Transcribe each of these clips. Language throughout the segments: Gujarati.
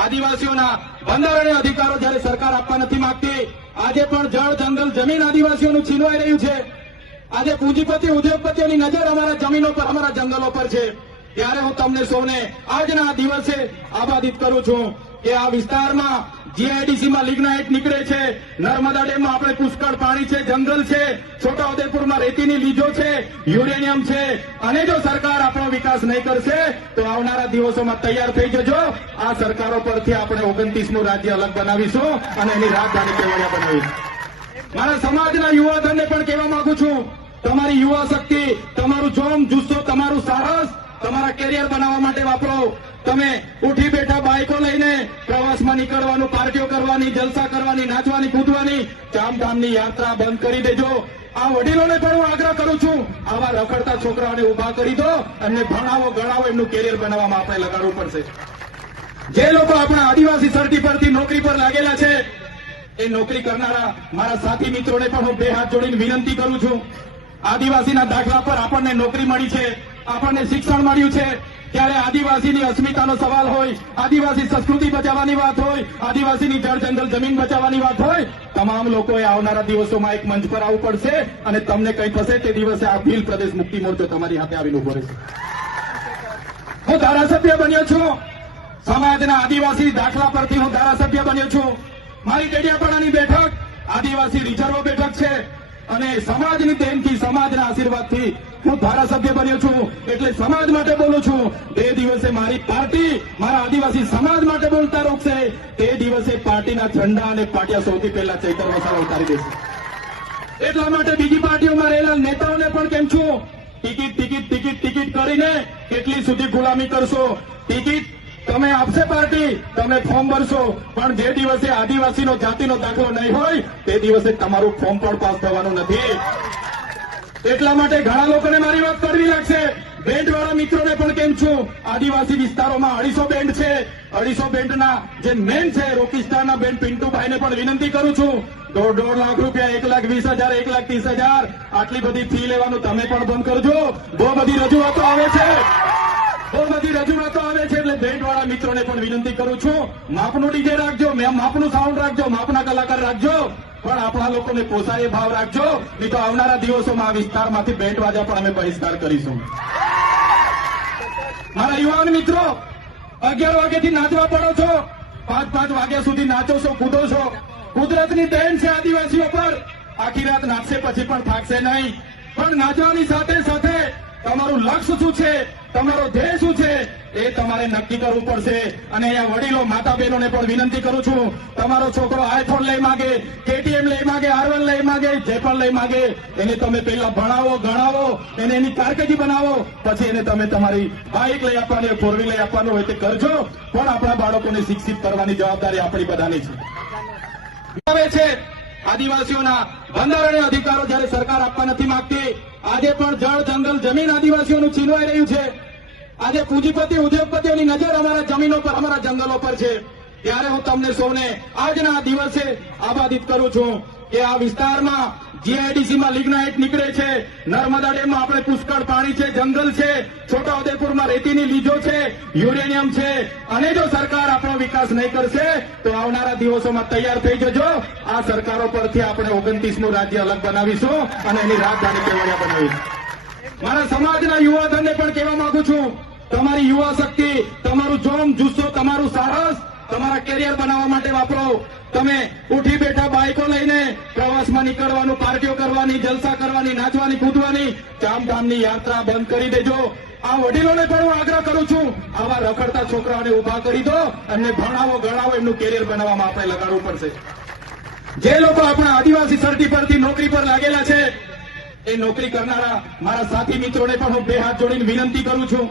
આદિવાસીઓના બંધારણીય અધિકારો જયારે સરકાર આપવા નથી માંગતી, આજે પણ જળ, જંગલ, જમીન આદિવાસીઓનું છીનવાઈ રહ્યું છે. આજે પૂંજીપતિ, ઉદ્યોગપતિઓની નજર અમારા જમીનો પર, અમારા જંગલો પર છે. ત્યારે હું તમને સૌને આજના દિવસે આબાદિત કરું છું. કે આ વિસ્તારમાં જીઆઈડીસીમાં લિગ્નાઇટ નીકળે છે. નર્મદા ડેમમાં આપણે પુષ્કળ પાણી છે, જંગલ છે. છોટાઉદેપુરમાં રેતીની લીજો છે, યુરેનિયમ છે. અને જો સરકાર આપણો વિકાસ નહીં કરશે, તો આવનારા દિવસોમાં તૈયાર થઈ જજો. આ સરકારો પરથી આપણે ઓગણત્રીસનું રાજ્ય અલગ બનાવીશું અને એની રાજધાની કેવડિયા બનાવીશું. મારા સમાજના યુવાધનને પણ કહેવા માંગુ છું, તમારી યુવા શક્તિ તમારું જોમ, જુસ્સો, તમારું સાહસ, તમારા કેરિયર બનાવવા માટે વાપરો. તમે ઉઠી બેઠા બાઇકો લઈને પ્રવાસમાં નીકળવાનું, પાર્ટીઓ કરવાની, જલસા કરવાની, નાચવાની, કૂદવાની ચામધામની યાત્રા બંધ કરી દેજો. આ વડીલોને પણ હું આગ્રહ કરું છું, આવા રખડતા છોકરાઓને ઊભા કરી દો અને ભણાવો, ગણાવો, એમનું કેરિયર બનાવવામાં આપણે લગાડવું પડશે. જે લોકો આપણા આદિવાસી સર્ટી પરથી નોકરી પર લાગેલા છે, એ નોકરી કરનારા મારા સાથી મિત્રોને પણ હું બે હાથ જોડીને વિનંતી કરું છું. આદિવાસીના દાખલા પર આપણને નોકરી મળી છે, આપણને શિક્ષણ મળ્યું છે ત્યારે આદિવાસીની અસ્મિતાનો સવાલ હોય, આદિવાસી સંસ્કૃતિ બચાવવાની વાત હોય, આદિવાસીની જળ જંગલ જમીન બચાવવાની વાત હોય, તમામ લોકોએ આવનારા દિવસોમાં એક મંચ પર આવવું પડશે અને તમને કંઈ થશે તે દિવસે આ ભીલ પ્રદેશ મુક્તિ મોરચો તમારી હાથે આવીને ઊભો રહેશે. હું ધારાસભ્ય બન્યો છું. સમાજના આદિવાસી દાખલા પરથી હું ધારાસભ્ય બન્યો છું. મારી ડેડિયાપાડાની બેઠક આદિવાસી રિઝર્વ બેઠક છે. અને સમાજની દેનથી સમાજના આશીર્વાદથી હું ધારાસભ્ય બન્યો છું. એટલે સમાજ માટે બોલું છું તે દિવસે મારી પાર્ટી મારા આદિવાસી સમાજ માટે બોલતા રોકશે. તે દિવસે પાર્ટીના ઝંડા અને પાટિયા સૌથી પહેલા ચૈતર વસાવા ઉતારી દેશે એટલા માટે બીજી પાર્ટીઓમાં રહેલા નેતાઓને પણ કેમ છું? ટિકિટ ટિકિટ ટિકિટ ટિકિટ કરીને કેટલી સુધી ગુલામી કરશો? ટિકિટ તમે આપશે પાર્ટી તમે ફોર્મ ભરશો. પણ જે દિવસે આદિવાસીનો, જાતિનો દાખલો નહીં હોય, તે દિવસે તમારું ફોર્મ પણ પાસ થવાનું નથી. એટલા માટે ઘણા લોકોને મારી વાત કરવી લાગશે. બેન્ડ વાળા મિત્રોને પણ કેમ છું? આદિવાસી વિસ્તારોમાં અઢીસો બેન્ડ છે. અઢીસો બેન્ડના જે મેન છે, રોકિસ્તાનના બેન્ડ પિન્ટુભાઈને પણ વિનંતી કરું છું. દોઢ દોઢ લાખ રૂપિયા, એક લાખ વીસ હજાર, એક લાખ ત્રીસ હજાર. આટલી બધી ફી લેવાનું તમે પણ બંધ કરજો. બહુ બધી રજૂઆતો આવે છે. બહુ રજૂઆતો આવે છે એટલે બેન્ડ મિત્રોને પણ વિનંતી કરું છું, માપનું ડીજે રાખજો માપનું સાઉન્ડ રાખજો, માપના કલાકાર રાખજો, પણ આપણા લોકોને પોસાય ભાવ રાખજો, નહીં તો આવનારા દિવસોમાં આ વિસ્તારમાંથી બેન્ડ વાજા પણ અમે બહિષ્કાર કરીશું. મારા યુવાન મિત્રો, અગિયાર વાગ્યાથી નાચવા પડો છો, પાંચ પાંચ વાગ્યા સુધી નાચો છો કૂદો છો કુદરતની દેન છે આદિવાસીઓ પર. આખી રાત નાચશે પછી પણ થાકશે નહીં. પણ નાચવાની સાથે સાથે તમારું લક્ષ્ય શું છે? તમારો ધ્યેય શું છે? એ તમારે નક્કી કરવું પડશે. અને અહીંયા વડીલો માતા બહેનોને પણ વિનંતી કરું છું. તમારો છોકરો આઈફોન લઈ માગે કેટીએમ લઈ માગે આરવન લઈ માગે, જે પણ લઈ માગે, એને તમે પહેલા ભણાવો, ગણાવો, એને એની કારકિર્દી બનાવો, પછી એને તમે તમારી બાઇક લઈ આપવાની હોય ફોર લઈ આપવાનું હોય તે કરજો. પણ આપણા બાળકોને શિક્ષિત કરવાની જવાબદારી આપણી બધાની છે આદિવાસીઓના બંધારણીય અધિકારો જયારે સરકાર આપવા નથી માંગતી આજે પણ જળ જંગલ જમીન આદિવાસીઓનું છીનવાઈ રહ્યું છે. આજે પૂંજીપતિ, ઉદ્યોગપતિઓની નજર અમારા જમીનો પર, અમારા જંગલો પર છે. ત્યારે હું તમને સૌને આજના દિવસે આબાદિત કરું છું. કે આ વિસ્તારમાં જીઆઈડીસીમાં લિગ્નાઇટ નીકળે છે. નર્મદા ડેમમાં આપણે પુષ્કળ પાણી છે, જંગલ છે છોટાઉદેપુરમાં રેતીની લીજો છે, યુરેનિયમ છે. અને જો સરકાર આપણો વિકાસ નહીં કરશે, તો આવનારા દિવસોમાં તૈયાર થઈ જજો. આ સરકારો પરથી આપણે ઓગણત્રીસનું રાજ્ય અલગ બનાવીશું અને એની રાજધાની કેવડિયા બનાવીશું. મારા સમાજના યુવાધનને પણ કહેવા માંગુ છું. તમારી યુવા શક્તિ તમારું જોમ, જુસ્સો તમારા કેરિયર બનાવવા માટે વાપરો. તમે ઉઠી બેઠા બાઇકો લઈને પ્રવાસમાં નીકળવાનું, પાર્ટીઓ કરવાની, જલસા કરવાની, નાચવાની, કૂદવાની ચામધામની યાત્રા બંધ કરી દેજો. આ વડીલોને પણ હું આગ્રહ કરું છું, આવા રખડતા છોકરાઓને ઊભા કરી દો અને ભણાવો, ગણાવો, એમનું કેરિયર બનાવવામાં આપણે લગાડવું પડશે. જે લોકો આપણા આદિવાસી સર્ટી પરથી નોકરી પર લાગેલા છે, એ નોકરી કરનારા મારા સાથી મિત્રોને પણ હું બે હાથ જોડીને વિનંતી કરું છું.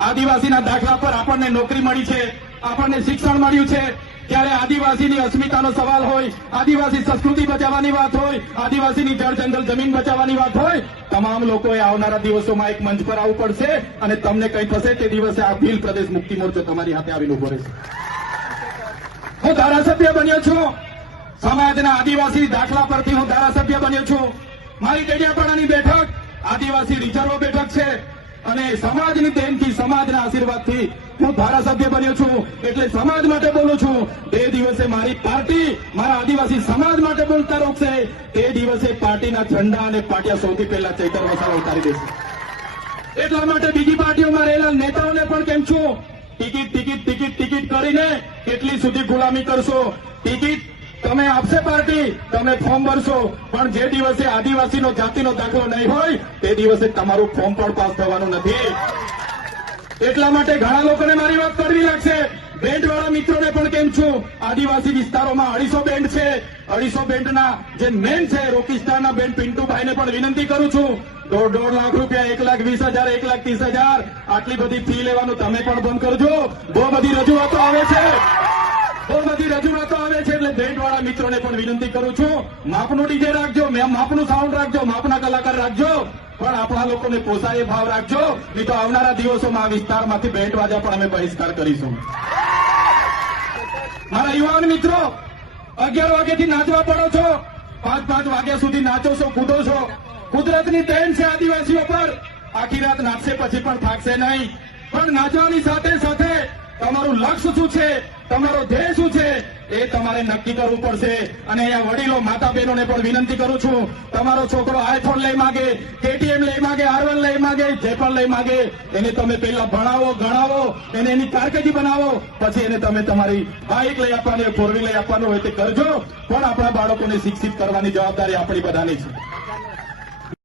આદિવાસીના દાખલા પર આપણને નોકરી મળી છે. આપણને શિક્ષણ મળ્યું છે. ત્યારે આદિવાસીની અસ્મિતાનો સવાલ હોય, આદિવાસી સંસ્કૃતિ બચાવવાની વાત હોય, આદિવાસીની જળ જંગલ જમીન બચાવવાની વાત હોય, તમામ લોકોએ આવનારા દિવસોમાં એક મંચ પર આવવું પડશે અને તમને કંઈ થશે તે દિવસે આ ભીલ પ્રદેશ મુક્તિ મોરચો તમારી હાથે આવીને ઊભો રહેશે. હું ધારાસભ્ય બન્યો છું. સમાજના આદિવાસી દાખલા પરથી હું ધારાસભ્ય બન્યો છું. મારી ડેડિયાપાડાની બેઠક આદિવાસી રિઝર્વ બેઠક છે. અને સમાજની દેનથી સમાજના આશીર્વાદથી હું ધારાસભ્ય બન્યો છું એટલે સમાજ માટે બોલું છું. તે દિવસે મારી પાર્ટી મારા આદિવાસી સમાજ માટે બોલતા રોકશે. તે દિવસે પાર્ટીના ઝંડા અને પાટિયા સૌથી પહેલા ચૈતર વસાવા ઉતારી દેશે એટલા માટે બીજી પાર્ટીઓમાં રહેલા નેતાઓને પણ કેમ છું? ટિકિટ ટિકિટ ટિકિટ ટિકિટ કરીને કેટલી સુધી ગુલામી કરશો? ટિકિટ તમે આપશે પાર્ટી, તમે ફોર્મ ભરશો. પણ જે દિવસે આદિવાસીનો જાતિનો દાખલો નહીં હોય, તે દિવસે તમારું ફોર્મ પણ પાસ થવાનું નથી. એટલા માટે ઘણા લોકોને મારી વાત કરવી લાગશે. બેન્ડવાળા મિત્રોને પણ કેમ છું? આદિવાસી વિસ્તારોમાં અઢીસો બેન્ડ છે. અઢીસો બેન્ડના જે મેન છે, રોકિસ્તાનના બેન્ડ પિન્ટુભાઈને પણ વિનંતી કરું છું. દોઢ દોઢ લાખ રૂપિયા, એક લાખ વીસ હજાર, એક લાખ ત્રીસ હજાર. આટલી બધી ફી લેવાનું તમે પણ બંધ કરજો. બહુ બધી રજૂઆતો આવે છે. બહુ બધી રજૂઆતો આવે છે એટલે બેન્ડવાળા મિત્રોને પણ વિનંતી કરું છું. માપનું ડીજે રાખજો માપનું સાઉન્ડ રાખજો, માપના કલાકાર રાખજો, પણ આપણા લોકોને પોસાય ભાવ રાખજો. નહીં તો આવનારા દિવસોમાં આ વિસ્તારમાંથી બેન્ડ વાજા પણ અમે બહિષ્કાર કરીશું. મારા યુવાન મિત્રો, અગિયાર વાગ્યાથી નાચવા પડો છો. પાંચ પાંચ વાગ્યા સુધી નાચો છો, કૂદો છો. કુદરતની દેન છે આદિવાસીઓ પર. આખી રાત નાચશે પછી પણ થાકશે નહીં. પણ નાચવાની સાથે સાથે તમારું લક્ષ્ય શું છે? તમારો ધ્યેય શું છે? એ તમારે નક્કી કરવું પડશે. અને અહીંયા વડીલો માતા બહેનોને પણ વિનંતી કરું છું. તમારો છોકરો આઈફોન લઈ માગે, કેટીએમ લઈ માગે આરવન લઈ માગે, જે પણ લઈ માગે, એને તમે પહેલા ભણાવો, ગણાવો, એને એની કારકિર્દી બનાવો, પછી એને તમે તમારી બાઇક લઈ આપવાની ફોર લઈ આપવાનું હોય, તે કરજો. પણ આપણા બાળકોને શિક્ષિત કરવાની જવાબદારી આપણી બધાની છે.